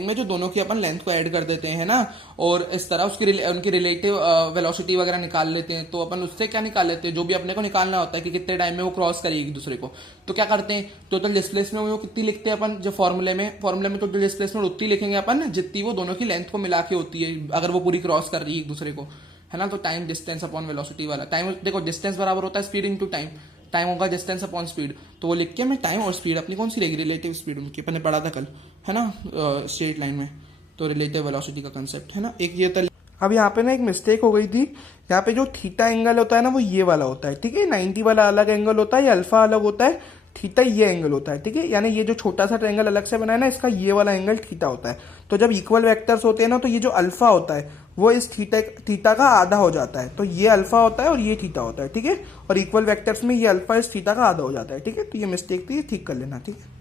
में जो दोनों की अपन लेंथ को ऐड कर देते हैं ना, और इस तरह उनकी रिलेटिव वेलोसिटी वगैरह निकाल लेते हैं। तो अपन उससे क्या निकाल लेते हैं, जो भी अपने को निकालना होता है कि कितने टाइम में वो क्रॉस करेगी एक दूसरे को, तो क्या करते हैं, टोटल डिस्प्लेसमेंट वो कितनी लिखते हैं अपन, जो फॉर्मूले में टोटल डिस्प्लेसमेंट उतनी लिखेंगे अपन जितनी वो दोनों की लेंथ को मिला के होती है, अगर वो पूरी क्रॉस कर रही है एक दूसरे को, है ना। तो टाइम डिस्टेंस अपॉन वेलोसिटी वाला, टाइम देखो डिस्टेंस बराबर होता है स्पीड इनटू टाइम, टाइम होगा डिस्टेंस अपॉन स्पीड, तो वो लिख के मैं टाइम और स्पीड अपनी कौन सी रहेगी, रिलेटिव स्पीड उनकी, अपन ने पढ़ा था कल, है ना, स्ट्रेट लाइन में, तो रिलेटिव वेलोसिटी का कंसेप्ट, है ना। एक ये था। अब यहाँ पे ना एक मिस्टेक हो गई थी, यहाँ पे जो थीटा एंगल होता है ना वो ये वाला होता है, ठीक है। 90 वाला अलग एंगल होता है, ये अल्फा अलग होता है, थीटा ये एंगल होता है, ठीक है। यानी ये जो छोटा सा ट्रायंगल अलग से बना है ना, इसका ये वाला एंगल थीटा होता है। तो जब इक्वल वेक्टर्स होते हैं ना, तो ये जो अल्फा होता है वो इस थीटा का आधा हो जाता है, तो ये अल्फा होता है और ये थीटा होता है, ठीक है। और इक्वल वेक्टर्स में ये अल्फा इस थीटा का आधा हो जाता है, ठीक है। तो ये मिस्टेक थी, ठीक कर लेना, ठीक है।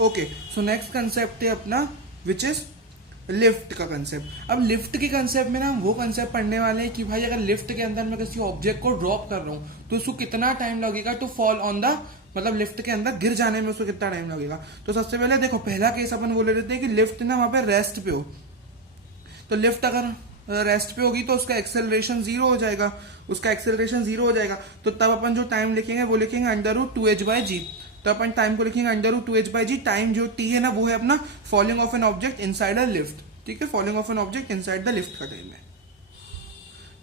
ओके, सो नेक्स्ट कंसेप्ट है अपना विच इज लिफ्ट का कंसेप्ट। अब लिफ्ट के कंसेप्ट में ना हम वो कंसेप्ट पढ़ने वाले हैं कि भाई अगर लिफ्ट के अंदर मैं किसी ऑब्जेक्ट को ड्रॉप कर रहा हूं तो उसको कितना टाइम लगेगा टू फॉल ऑन द, मतलब लिफ्ट के अंदर गिर जाने में उसको कितना टाइम लगेगा। तो सबसे पहले देखो, पहला केस अपन बोले रहते हैं कि लिफ्ट ना वहां पे रेस्ट पे हो, तो लिफ्ट अगर रेस्ट पे होगी तो उसका एक्सेलरेशन जीरो हो जाएगा, तो तब अपन जो टाइम लिखेंगे वो लिखेंगे √2h/g। तो अपन टाइम को लिखेंगे √2h/g। टाइम जो t है ना वो है अपना falling of an object inside a lift, ठीक है। Falling of an object inside the lift का टाइम है,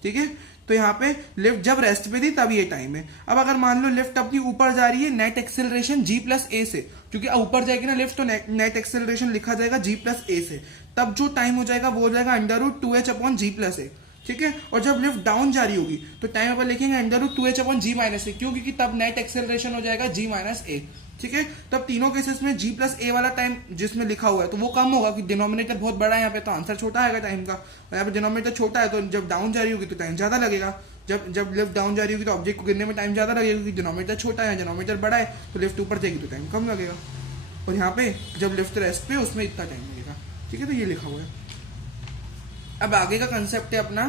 ठीक है। तो यहाँ पे लिफ्ट जब रेस्ट पे थी तब ये टाइम है। अब अगर मान लो लिफ्ट अपनी ऊपर जा रही है, नेट एक्सेलरेशन g+a से, क्योंकि ऊपर जाएगी ना लिफ्ट तो नेट एक्सेलरेशन लिखा जाएगा g+a से, तब जो टाइम हो जाएगा वो हो जाएगा √2h/g+a, ठीक है। और जब लिफ्ट डाउन जा रही होगी तो टाइम अपन लिखेंगे √2h/g-a, क्यों, क्योंकि तब नेट एक्सेलरेशन हो जाएगा g-a, ठीक है। तब तीनों केसेस में g+a वाला टाइम जिसमें लिखा हुआ है तो वो कम होगा, कि डिनोमिनेटर बहुत बड़ा है यहाँ पे, तो आंसर छोटा आएगा टाइम का। यहाँ पे डिनोमिनेटर छोटा है तो जब डाउन जा रही होगी तो टाइम ज्यादा लगेगा, जब लिफ्ट डाउन जा रही होगी तो ऑब्जेक्ट को गिरने में टाइम ज्यादा लगेगा, क्योंकि डिनोमिनेटर छोटा है, डिनोमिनेटर बड़ा है, तो लिफ्ट ऊपर जाएगी तो टाइम कम लगेगा। और यहाँ पे जब लिफ्ट रेस्ट पे उसमें इतना टाइम लगेगा, ठीक है। तो ये लिखा हुआ है। अब आगे का कंसेप्ट है अपना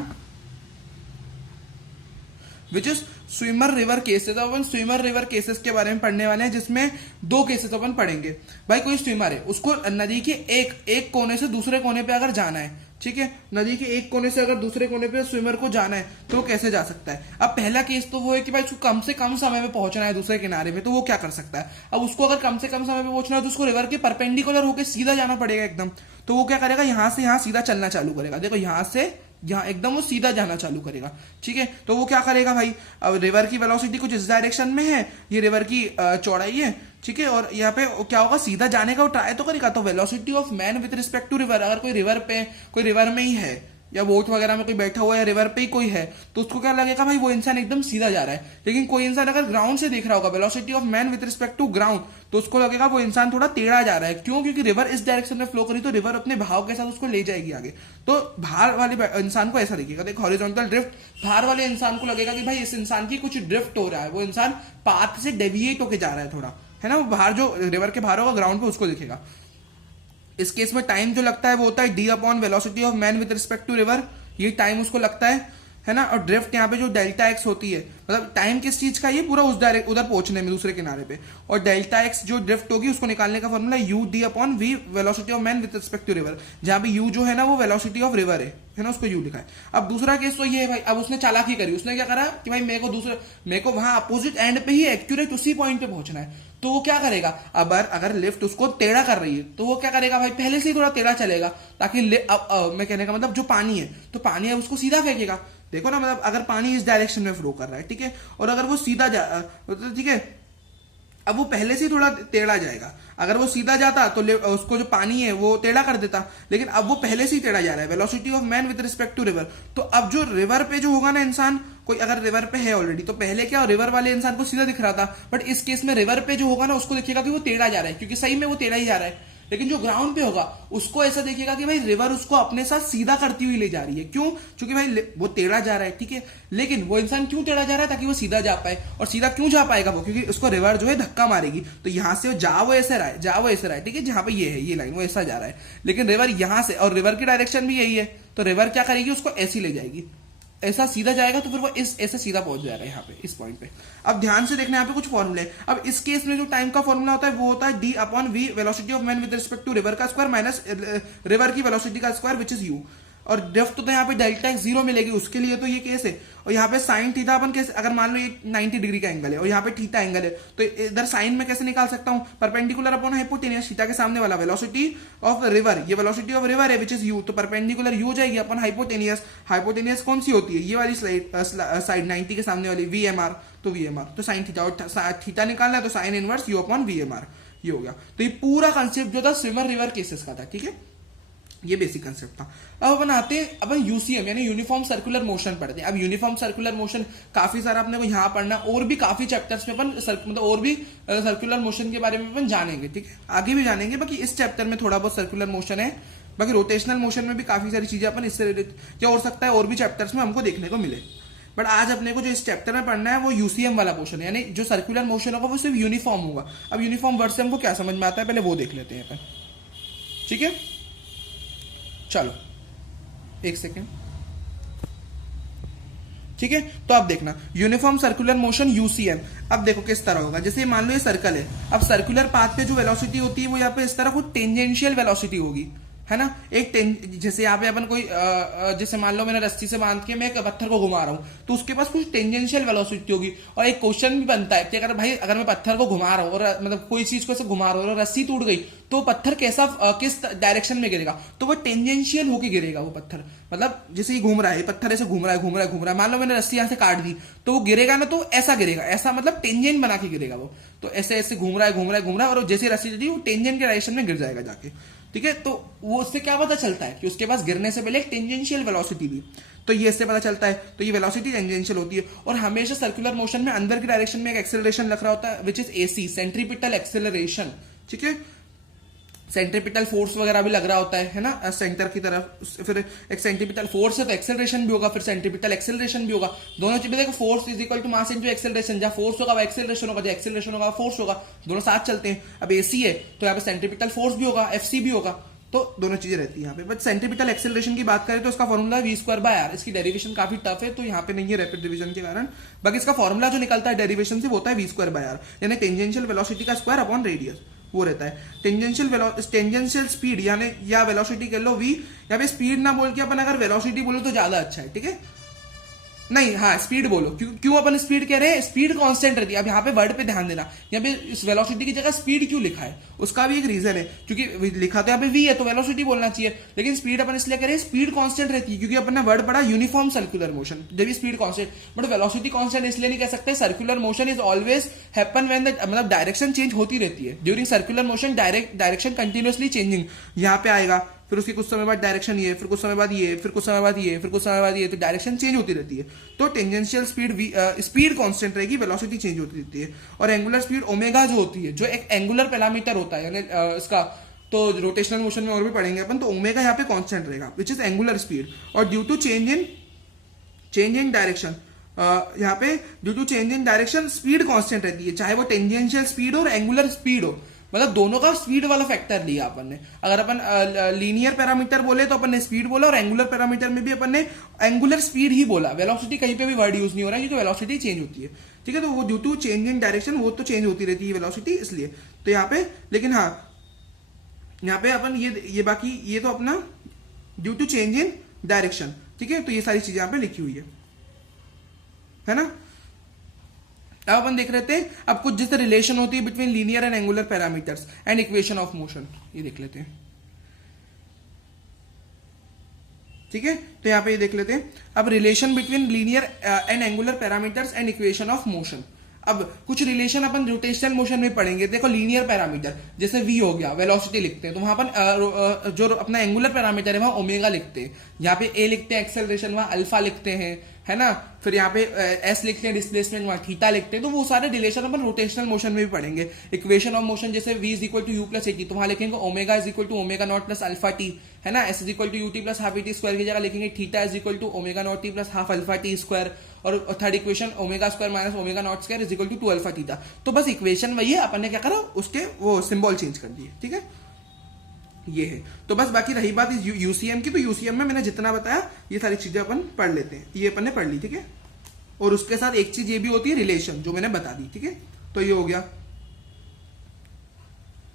which is swimmer river cases. Upon swimmer river cases के बारे में पढ़ने वाले हैं, जिसमें दो केसेस अपन पढ़ेंगे। भाई कोई स्विमर है, उसको नदी के एक कोने से दूसरे कोने पे अगर जाना है, ठीक है, नदी के एक कोने से अगर दूसरे कोने पे स्विमर को जाना है तो वो कैसे जा सकता है। अब पहला केस तो वो है कि भाई उसको कम से कम समय में पहुंचना है दूसरे किनारे में, तो वो क्या कर सकता है। अब उसको अगर कम से कम समय में पहुंचना है तो उसको रिवर के परपेंडिकुलर होकर सीधा जाना पड़ेगा एकदम। तो वो क्या करेगा, यहां से यहां सीधा चलना चालू करेगा, देखो यहां से यहाँ एकदम वो सीधा जाना चालू करेगा, ठीक है। तो वो क्या करेगा भाई, अब रिवर की वेलोसिटी कुछ इस डायरेक्शन में है, ये रिवर की चौड़ाई है, ठीक है। और यहाँ पे क्या होगा, सीधा जाने का वो ट्राई तो करेगा। तो velocity of man with respect to river, अगर कोई रिवर में ही है या बोट वगैरह में कोई बैठा हुआ है, रिवर पे ही कोई है, तो उसको क्या लगेगा भाई वो इंसान एकदम सीधा जा रहा है। लेकिन कोई इंसान अगर ग्राउंड से देख रहा होगा, velocity of man with respect to ground, तो उसको लगेगा वो इंसान थोड़ा टेढ़ा जा रहा है। क्यों, क्योंकि रिवर इस डायरेक्शन में फ्लो करी तो रिवर अपने भाव के साथ उसको ले जाएगी आगे। तो बाहर वाले इंसान को ऐसा दिखेगा, देखो हॉरिजॉन्टल ड्रिफ्ट, बाहर वाले इंसान को लगेगा कि भाई इस इंसान की कुछ ड्रिफ्ट हो रहा है, वो इंसान पाथ से डेविएट होकर जा रहा है थोड़ा, है ना। वो बाहर जो रिवर के बाहर होगा ग्राउंड पे उसको दिखेगा। इस केस में टाइम जो लगता है वो होता है d/वेलोसिटी of man with respect to river, ये टाइम उसको लगता है ना। और ड्रिफ्ट यहाँ पे जो डेल्टा एक्स होती है, मतलब टाइम किस चीज का, ये पूरा उस डायरेक्ट उधर पहुंचने में दूसरे किनारे पे, और डेल्टा एक्स जो ड्रिफ्ट होगी उसको निकालने का formula u/v velocity of man with respect to river, जहां पे u जो है ना वो वेलोसिटी ऑफ रिवर है ना, उसको u लिखा है। अब दूसरा केस तो ये है भाई, अब उसने चालाकी करी, उसने क्या करा कि भाई मेरे को वहां अपोजिट एंड पे ही एक्यूरेट उसी पॉइंट पे पहुंचना है। तो वो क्या करेगा, अब अगर लिफ्ट उसको टेढ़ा कर रही है तो वो क्या करेगा भाई, पहले से ही थोड़ा टेढ़ा चलेगा, ताकि मैं कहने का मतलब जो पानी है, तो पानी है उसको सीधा फेंकेगा। देखो ना, मतलब अगर पानी इस डायरेक्शन में फ्लो कर रहा है, ठीक है, और अगर वो सीधा ठीक है, अब वो पहले से ही थोड़ा टेढ़ा जाएगा। अगर वो सीधा जाता तो उसको जो पानी है वो टेढ़ा कर देता, लेकिन अब वो पहले से ही टेढ़ा जा रहा है, velocity of man with respect to river. तो अब जो रिवर पे जो होगा ना इंसान, कोई अगर रिवर पे है ऑलरेडी, तो पहले क्या रिवर वाले इंसान को सीधा दिख रहा था, बट इस केस में रिवर पे जो होगा ना उसको देखिएगा कि वो टेढ़ा जा रहा है, क्योंकि सही में वो टेढ़ा ही जा रहा है। लेकिन जो ग्राउंड पे होगा उसको ऐसा देखिएगा कि भाई रिवर उसको अपने साथ सीधा करती हुई ले जा रही है। क्यों? क्योंकि भाई वो टेढ़ा जा रहा है, ठीक है, लेकिन वो इंसान क्यों टेढ़ा जा रहा है? ताकि वो सीधा जा पाए। और सीधा क्यों जा पाएगा वो? क्योंकि उसको रिवर जो है धक्का मारेगी, तो यहां से वो ऐसे रहा है, ठीक है, जहां पे ये है ये लाइन वो ऐसा जा रहा है, लेकिन रिवर यहां से, और रिवर की डायरेक्शन भी यही है, तो रिवर क्या करेगी? उसको ऐसी ले जाएगी, ऐसा सीधा जाएगा, तो फिर वो ऐसे सीधा पहुंच जाएगा यहाँ पे इस पॉइंट पे। अब ध्यान से देखना यहाँ पे कुछ फॉर्मूले। अब इस केस में जो टाइम का फॉर्मूला होता है वो होता है D upon V, velocity of man with respect to river का स्क्वायर माइनस रिवर की वेलोसिटी का स्क्वायर विच इज यू। और डेप्थ तो यहाँ पे डेल्टा एक्स 0 मिलेगी, उसके लिए तो ये केस है। और यहाँ पे साइन थीटा अपन कैसे, अगर मान लो ये 90 डिग्री का एंगल है और यहाँ पे थीटा एंगल है, तो इधर साइन में कैसे निकाल सकता हूँ? परपेंडिकुलर अपॉन हाइपोटेनियस, थीटा के सामने वाला वेलोसिटी ऑफ रिवर, ये वेलोसिटी ऑफ रिवर है विच इज यू, तो परपेंडिकुलर यू हो जाएगी अपन हाइपोटेनियस। हाइपोटेनियस कौन सी होती है? ये वाली साइड 90 के सामने वाली, वी एम आर, तो वी एम आर तो साइन थीटा, और थीटा निकालना है तो sine inverse U upon V M R, ये हो गया। तो ये पूरा कंसेप्ट जो था स्विमर रिवर केसेस का था, ठीक है, ये बेसिक कंसेप्ट था। अब अपन आते हैं, अपन यूसीएम यानी यूनिफॉर्म सर्कुलर मोशन पढ़ते हैं। अब यूनिफॉर्म सर्कुलर मोशन काफी सारा अपने को यहाँ पढ़ना, और भी काफी चैप्टर्स में अपन मतलब और भी सर्कुलर मोशन के बारे में अपन जानेंगे, ठीक है, आगे भी जानेंगे। बाकी इस चैप्टर में थोड़ा बहुत सर्कुलर मोशन है, बाकी रोटेशनल मोशन में भी काफी सारी चीजें अपन इससे रिलेटेड, क्या हो सकता है और भी चैप्टर्स में हमको देखने को मिले। बट आज अपने को जो इस चैप्टर में पढ़ना है वो यूसीएम वाला पोर्शन है, यानी जो सर्कुलर मोशन होगा वो सिर्फ यूनिफॉर्म होगा। अब यूनिफॉर्म वर्ड से हमको क्या समझ में आता है, पहले वो देख लेते हैं अपन, ठीक है। चलो एक सेकेंड, ठीक है। तो अब देखना यूनिफॉर्म सर्कुलर मोशन यूसीएम। अब देखो किस तरह होगा, जैसे मान लो ये सर्कल है, अब सर्कुलर पाथ पे जो वेलोसिटी होती है वो यहाँ पे इस तरह कुछ टेंजेंशियल वेलोसिटी होगी, है ना। जैसे यहाँ पे अपन कोई जैसे मान लो मैंने रस्सी से बांध के मैं एक पत्थर को घुमा रहा हूँ, तो उसके पास कुछ टेंजेंशियल वेलोसिटी होगी। और एक क्वेश्चन भी बनता है कि अगर मैं पत्थर को घुमा रहा हूँ और मतलब कोई चीज को ऐसे घुमा रहा हूँ और रस्सी टूट गई, तो पत्थर किस डायरेक्शन में गिरेगा? तो वो टेंजेंशियल होके गिरेगा वो पत्थर, मतलब जैसे ही घूम रहा है पत्थर, ऐसे घूम रहा है, मान लो मैंने रस्सी यहाँ से काट दी, तो वो गिरेगा ना तो ऐसा गिरेगा, ऐसा मतलब टेंजेंट बना के गिरेगा वो। तो ऐसे ऐसे घूम रहा है और जैसे रस्सी चली वो टेंजेंट के डायरेक्शन में गिर जाएगा जाके, ठीक है। तो वो उससे क्या पता चलता है कि उसके पास गिरने से पहले एक टेंजेंशियल वेलोसिटी थी, तो ये इससे पता चलता है। तो ये वेलोसिटी टेंजेंशियल होती है। और हमेशा सर्कुलर मोशन में अंदर की डायरेक्शन में एक एक्सेलरेशन लग रहा होता है which is AC, centripetal acceleration, ठीक है। सेंट्रीपिटल फोर्स वगैरह भी लग रहा होता है ना, सेंटर की तरफ। फिर एक सेंट्रीपिटल फोर्स है तो एक्सेलरेशन भी होगा, फिर सेंट्रीपिटल एक्सेलरेशन भी होगा। दोनों चीजें देखो, force is equal to mass into acceleration, जहां फोर्स होगा वह एक्सेलरेशन होगा, जहां एक्सेलरेशन होगा फोर्स होगा, दोनों साथ चलते हैं। अब एसी है तो यहाँ पे सेंट्रीपिटल फोर्स भी होगा, एफसी भी होगा, तो दोनों चीजें रहती है यहाँ पे। बट सेंट्रीपिटल एक्सेलरेशन की बात करें तो इसका formula V square by R, इसकी डेरिवेशन काफी टफ है तो यहाँ पे नहीं है रैपिड डिवीजन के कारण। बाकी इसका फॉर्मूला जो निकलता है डेरिवेशन से वो होता है वी स्क्वायर बाय आर, यानी टेंजेंशियल वेलोसिटी का स्क्वायर अपॉन रेडियस, वो रहता है। टेंजेंशियल स्पीड यानी या वेलोसिटी कह लो वी, यहाँ पे स्पीड ना बोल के अपन अगर वेलोसिटी बोलो तो ज्यादा अच्छा है, ठीक है। नहीं, हाँ स्पीड बोलो, क्यों अपन स्पीड कह रहे हैं? स्पीड कांस्टेंट रहती है। अब यहाँ पे वर्ड पे ध्यान देना, यहाँ पे इस वेलोसिटी की जगह स्पीड क्यों लिखा है, उसका भी एक रीजन है, क्योंकि लिखा तो यहाँ पे वी है तो वेलोसिटी बोलना चाहिए, लेकिन स्पीड अपन इसलिए कह रहे हैं स्पीड कांस्टेंट रहती है क्योंकि अपन ने वर्ड पढ़ा यूनिफॉर्म सर्कुलर मोशन, जब भी speed constant. But velocity constant इसलिए नहीं कह सकते, circular motion is always happen when the मतलब डायरेक्शन चेंज होती रहती है during circular motion, direction continuously changing. यहाँ पे आएगा, फिर उसके कुछ समय बाद डायरेक्शन ये, फिर कुछ समय बाद ये, फिर कुछ समय बाद ये, फिर कुछ समय बाद ये, तो डायरेक्शन चेंज होती रहती है। तो टेंजेंशियल स्पीड कांस्टेंट रहेगी, वेलोसिटी चेंज होती रहती है। और एंगुलर स्पीड ओमेगा जो होती है, जो एक एंगुलर पैरामीटर होता है, यानी इसका तो रोटेशनल मोशन में और भी पढ़ेंगे अपन, तो ओमेगा यहाँ पे कांस्टेंट रहेगा विच इज एंगुलर स्पीड। और due to change in direction, यहाँ पे due to change in direction speed constant रहती है, चाहे वो टेंजेंशियल स्पीड हो और एंगुलर स्पीड हो, मतलब दोनों का स्पीड वाला फैक्टर लिया अपन ने। अगर अपन लीनियर पैरामीटर बोले तो अपन ने स्पीड बोला, और एंगुलर पैरामीटर में भी अपन ने एंगुलर स्पीड ही बोला, वेलोसिटी कहीं पे भी वर्ड यूज नहीं हो रहा है क्योंकि वेलोसिटी चेंज होती है, ठीक है। तो वो due to change in direction, वो तो चेंज होती रहती है वेलोसिटी, इसलिए तो यहाँ पे, लेकिन हाँ यहाँ पे अपन ये बाकी ये तो अपना due to change in direction, ठीक है। तो ये सारी चीजें यहाँ पे लिखी हुई है ना। अब अपन देख रहे थे अब कुछ जैसे रिलेशन होती है between linear and angular parameters and equation of motion, ये देख लेते हैं, ठीक है। तो यहाँ पे ये देख लेते हैं अब relation between linear and angular parameters and equation of motion. अब कुछ रिलेशन अपन रोटेशनल मोशन में पढ़ेंगे, देखो लीनियर पैरामीटर जैसे v हो गया, वेलोसिटी लिखते हैं तो वहां अपन जो अपना एंगुलर पैरामीटर है वहां ओमेगा लिखते हैं, यहाँ पे a लिखते हैं एक्सेलरेशन, वहां अल्फा लिखते हैं, है ना, फिर यहाँ पे s लिखते हैं डिस्प्लेसमेंट, वहां थीटा लिखते हैं। तो वो सारे रिलेशन अपन रोटेशनल मोशन में भी पढ़ेंगे। इक्वेशन ऑफ मोशन जैसे v is equal to U plus AT, तो वहां लिखेंगे omega is equal to omega not plus alpha T, है ना, s is equal to UT plus half T square की जगह लिखेंगे theta is equal to omega not T plus half alpha T square, और third equation omega square minus omega not square is equal to 2 alpha theta. तो बस equation वही है, अपन ने क्या करा उसके वो सिंबल चेंज कर दिए, ठीक है, ये है। तो बस बाकी रही बात इस यूसीएम की, तो यूसीएम में मैंने जितना बताया ये सारी चीजें अपन पढ़ लेते हैं, ये अपन ने पढ़ ली, ठीक है। और उसके साथ एक चीज ये भी होती है रिलेशन, जो मैंने बता दी, ठीक है। तो ये हो गया,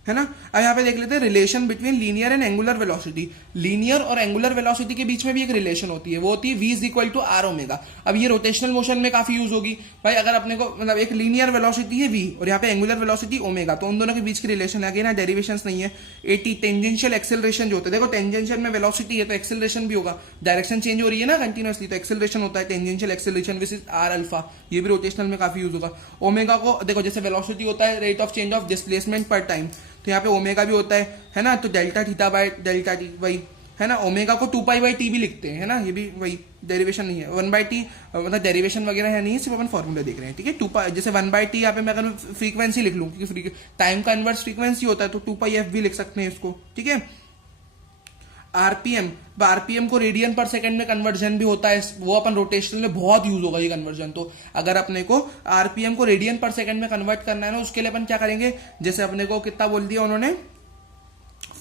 है ना। अब यहाँ पे देख लेते हैं relation between linear and angular velocity. Linear और एंगुलर वेलोसिटी के बीच में भी एक रिलेशन होती है, वो होती है v is equal to R omega. अब ये रोटेशनल मोशन में काफी यूज होगी भाई, अगर अपने को मतलब एक लीनियर वेलोसिटी है v और यहाँ पे एंगुलर वेलोसिटी ओमेगा, तो उन दोनों के बीच की रिलेशन है, ना डेरिवेशंस नहीं है। एटी टेंजेंशियल एक्सेलरेशन जो होता है, देखो टेंजेंशियल में वेलोसिटी है तो एक्सेलरेशन भी होगा, डायरेक्शन चेंज हो रही है ना कंटिन्यूअसली, तो एक्सेलरेशन होता है tangential acceleration which is R alpha, ये भी रोटेशनल में काफी यूज होगा। ओमेगा को देखो जैसे वेलोसिटी होता है rate of change of displacement पर टाइम, तो यहाँ पे ओमेगा भी होता है ना, तो delta theta by delta T वही, है ना। ओमेगा को 2 पाई टी भी लिखते हैं, है ना, ये भी वही, डेरिवेशन नहीं है 1 बाई टी, मतलब डेरिवेशन वगैरह है नहीं, सिर्फ अपन फॉर्मूला देख रहे हैं, ठीक है। 2 पाई जैसे 1 बाई टी यहाँ पे मैं अगर फ्रीक्वेंसी लिख लूँ, क्योंकि टाइम का इनवर्स फ्रीक्वेंसी होता है, तो 2 पाई एफ भी लिख सकते हैं इसको, ठीक है। आरपीएम को रेडियन पर सेकंड में कन्वर्जन भी होता है, वो अपन रोटेशनल में बहुत यूज होगा ये कन्वर्जन। तो अगर अपने को आरपीएम को रेडियन पर सेकंड में कन्वर्ट करना है ना, उसके लिए अपन क्या करेंगे, जैसे अपने को कितना बोल दिया उन्होंने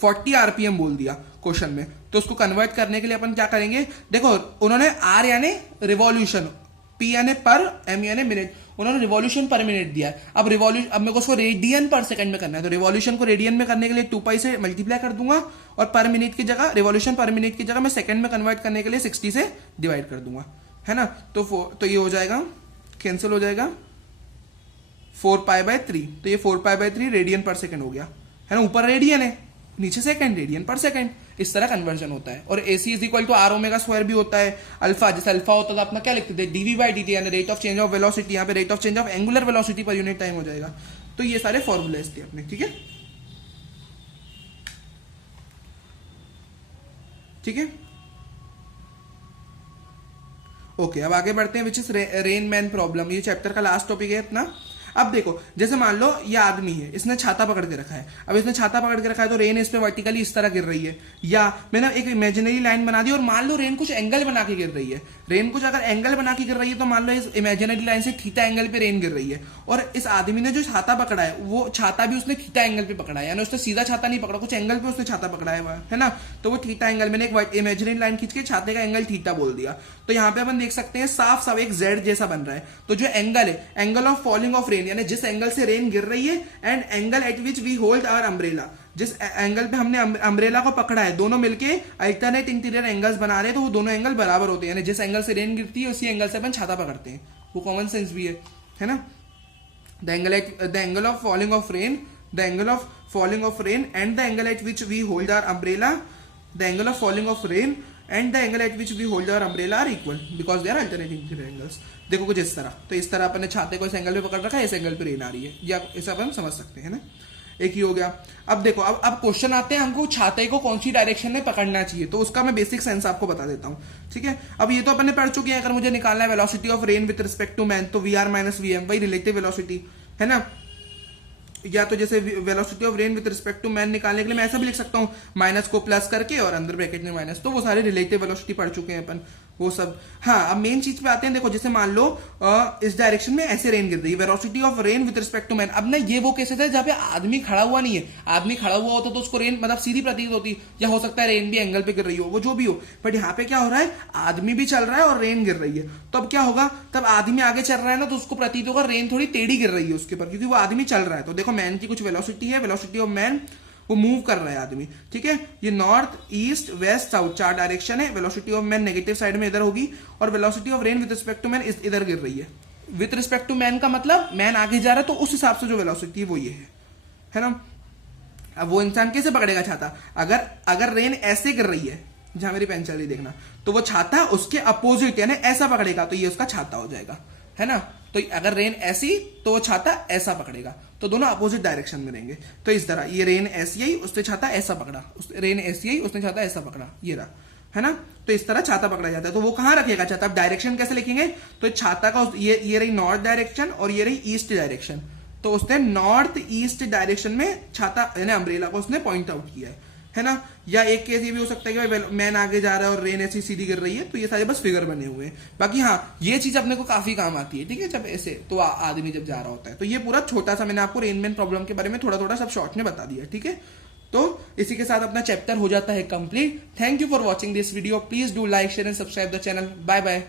40 आरपीएम बोल दिया क्वेश्चन में, तो उसको कन्वर्ट करने के लिए अपन क्या करेंगे, देखो उन्होंने आर यानी रिवॉल्यूशन, पी यानी पर, एम यानी मिनट, उन्होंने रिवॉल्यूशन पर मिनट दिया है। अब मेरे को उसको रेडियन पर सेकंड में करना है, तो रिवॉल्यूशन को रेडियन में करने के लिए 2 पाई से मल्टीप्लाई कर दूंगा, और पर मिनट की जगह, रिवॉल्यूशन पर मिनट की जगह मैं सेकंड में कन्वर्ट करने के लिए 60 से डिवाइड कर दूंगा, है ना। तो ये हो जाएगा, कैंसिल हो जाएगा 4 पाई बाय 3, तो ये 4 पाई बाय 3 रेडियन पर सेकंड हो गया, है ना, ऊपर रेडियन है नीचे सेकंड, रेडियन पर सेकंड, इस तरह कन्वर्जन होता है। और AC is equal to R omega square भी होता है। अल्फा, जैसे अल्फा होता था अपना क्या लिखते थे, डीवी बाई डी टी, यानी rate of change of velocity, यहाँ पे rate of change of angular velocity per unit time हो जाएगा। तो ये सारे फॉर्मूलेस थे अपने, ठीक है, ठीक है, ओके। अब आगे बढ़ते हैं, which is rain man problem, ये चैप्टर का लास्ट टॉपिक है अपना। अब देखो जैसे मान लो ये आदमी है, इसने छाता पकड़ के रखा है, अब इसने छाता पकड़ के रखा है तो रेन इस पे वर्टिकली इस तरह गिर रही है, या मैंने एक इमेजिनरी लाइन बना दी और मान लो रेन कुछ एंगल बना के गिर रही है, रेन कुछ अगर एंगल बना के गिर रही है तो मान लो इस इमेजिनरी लाइन से थीटा एंगल पे रेन गिर रही है, और इस आदमी ने जो छाता पकड़ा है वो छाता भी उसने थीटा एंगल पे पकड़ा है, यानी उसने सीधा छाता नहीं पकड़ा, कुछ एंगल पे उसने छाता पकड़ा है ना, तो वो थीटा एंगल, मैंने एक इमेजिनरी लाइन खींच के छाते का एंगल थीटा बोल दिया। तो यहाँ पे अपन देख सकते हैं साफ साफ एक जेड जैसा बन रहा है, तो जो एंगल है, angle of falling of rain, यानी जिस एंगल से रेन गिर रही है, and angle at which we hold our umbrella, जिस एंगल पे हमने अम्ब्रेला को पकड़ा है, दोनों मिलके अल्टरनेट इंटीरियर एंगल्स बना रहे हैं, तो वो दोनों एंगल बराबर होते हैं, यानी जिस एंगल से रेन गिरती है उसी एंगल से अपन छाता पकड़ते हैं, वो कॉमन सेंस भी है ना। The angle of falling of rain, the angle of falling of rain and the angle at which we hold our umbrella, the angle of falling of rain and the angle at which we hold our umbrella are equal because they are alternate interior angles. देखो कुछ इस तरह, तो इस तरह अपन ने छाते को इस एंगल पे पकड़ रखा है, इस एंगल पे रेन आ रही है, या ऐसा अपन समझ सकते हैं ना, एक ही हो गया। अब देखो अब क्वेश्चन आते हैं, हमको छाते को कौन सी डायरेक्शन में पकड़ना चाहिए, तो उसका मैं बेसिक सेंस आपको बता देता हूं, ठीक है। अब ये तो अपन ने पढ़ चुके हैं, अगर मुझे निकालना है velocity of rain with respect to man, तो VR माइनस VM, वही रिलेटिव वेलोसिटी है ना, या तो जैसे velocity of rain with respect to man निकालने के लिए मैं ऐसा भी लिख सकता हूं, माइनस को प्लस करके और अंदर ब्रैकेट में माइनस, तो वो सारे रिलेटिव वेलोसिटी पढ़ चुके हैं अपन वो सब। हाँ, अब मेन चीज पे आते हैं, देखो जैसे मान लो इस डायरेक्शन में ऐसे रेन गिर रही है, velocity of rain with respect to man. अब ना ये वो केसेस है जहां पे आदमी खड़ा हुआ नहीं है, आदमी खड़ा हुआ होता तो उसको रेन मतलब सीधी प्रतीत होती, या हो सकता है रेन भी एंगल पे गिर रही हो, वो जो भी हो, बट यहाँ पे क्या हो रहा है, आदमी भी चल रहा है और रेन गिर रही है, तो अब क्या होगा, तब आदमी आगे चल रहा है ना, तो उसको प्रतीत होगा रेन थोड़ी टेढ़ी गिर रही है उसके ऊपर, क्योंकि वो आदमी चल रहा है। तो देखो मैन की कुछ वेलोसिटी है, वेलोसिटी ऑफ मैन, वो मूव कर रहा है आदमी, ठीक है। ये north east west south 4 direction है, velocity of man negative side में इधर होगी, और velocity of rain with respect to man इधर गिर रही है। विद रिस्पेक्ट टू मैन का मतलब मैन आगे जा रहा है, तो उस हिसाब से जो वेलोसिटी है वो ये है ना। अब वो इंसान कैसे पकड़ेगा छाता, अगर रेन ऐसे गिर रही है, जहां मेरी पेन चल रही देखना, तो वो छाता उसके अपोजिट यानी ऐसा पकड़ेगा, तो ये उसका छाता हो जाएगा, है ना। तो अगर रेन ऐसी तो वो छाता ऐसा पकड़ेगा, तो दोनों अपोजिट डायरेक्शन में रहेंगे। तो इस तरह ये रेन ऐसी आई, उसने छाता ऐसा पकड़ा, रेन ऐसी आई, उसने छाता ऐसा पकड़ा, ये रहा, है ना। तो इस तरह छाता पकड़ा जाता है। तो वो कहां रखेगा छाता? अब डायरेक्शन कैसे लिखेंगे? तो छाता का ये रही नॉर्थ डायरेक्शन और ये रही ईस्ट डायरेक्शन। तो उसने नॉर्थ ईस्ट डायरेक्शन में छाता यानी अम्ब्रेला को उसने पॉइंट आउट किया है ना। या एक केस ये भी हो सकता है कि भाई मैन आगे जा रहा है और रेन ऐसी सीधी गिर रही है, तो ये सारे बस फिगर बने हुए हैं। बाकी हाँ, ये चीज अपने को काफी काम आती है, ठीक है, जब ऐसे तो आदमी जब जा रहा होता है। तो ये पूरा छोटा सा मैंने आपको रेनमैन प्रॉब्लम के बारे में थोड़ा थोड़ा सब शॉर्ट में बता दिया, ठीक है। तो इसी के साथ अपना चैप्टर हो जाता है complete. Thank you for watching this video. Please do like share and subscribe the channel. Bye bye.